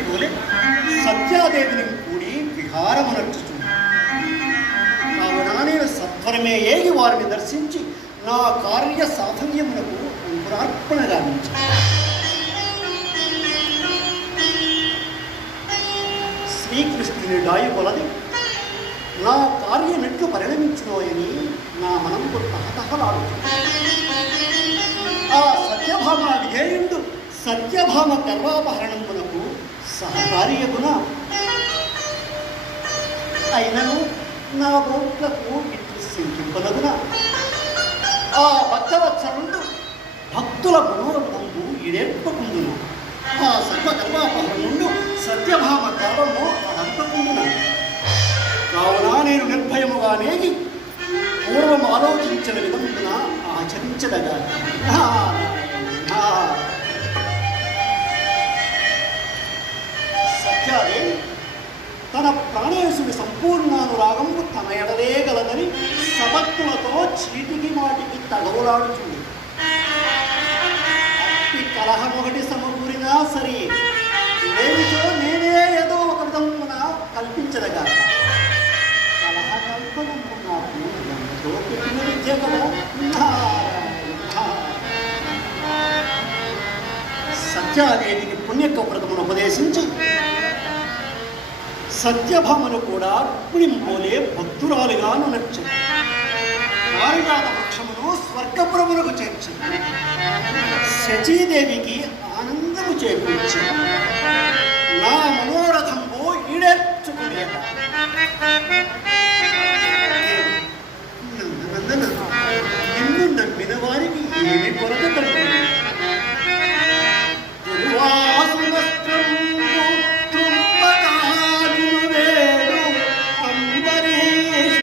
ఎప్పటి సత్యాదేవిని కూడి విహారమునర్చుచుంది కావున నేను సత్వరమే ఏగి వారిని దర్శించి నా కార్య సాఫల్యమునకు అంకురార్పణ గావించు. శ్రీకృష్ణుని డాయి కొలది నా కార్యం ఎట్లు పరిణమించినోయని నా మనంకు తహతహలాడు ఆ సత్యభామ విధేయుడు సత్యభామ గర్వాపహరణమునకు సహకార్యమున అయినను నా బోట్లకు ఇట్లు సింకింపదగున ఆ భక్తవత్సరుడు భక్తుల మనోరథంబు ఇడేర్పకుందును. ఆ సర్వ గర్వాపహరణుడు సత్యభామ గర్వము అడంపకుండున కావున నేను నిర్భయముగా నేగి పూర్వం ఆలోచించిన విధమున ఆచరించదగా ప్రాణేశుని సంపూర్ణానురాగము తన ఎడలే గలదని సమత్తులతో చీటికి మాటికి తగవులాడుతుంది అట్టి కలహం ఒకటి సమకూరినా సరే లేనిచో నేనే ఏదో ఒక విధమున కల్పించదగా. కలహ కల్పనము నాకు ఎంతో పెట్టిన విద్య కదా. నారాయణ, ఉపదేశించి సత్యభామను కూడా రుక్మిణింపోలే భక్తురాలుగా నచ్చు పారిజాత వృక్షమును స్వర్గపురమునకు చేర్చి శచీదేవికి ఆనందము చేకూర్చి నా మనోరథంబు ఈడేర్చుకునేట నందనందన నిన్ను నమ్మిన వారికి ఏమి కొరత కలుగు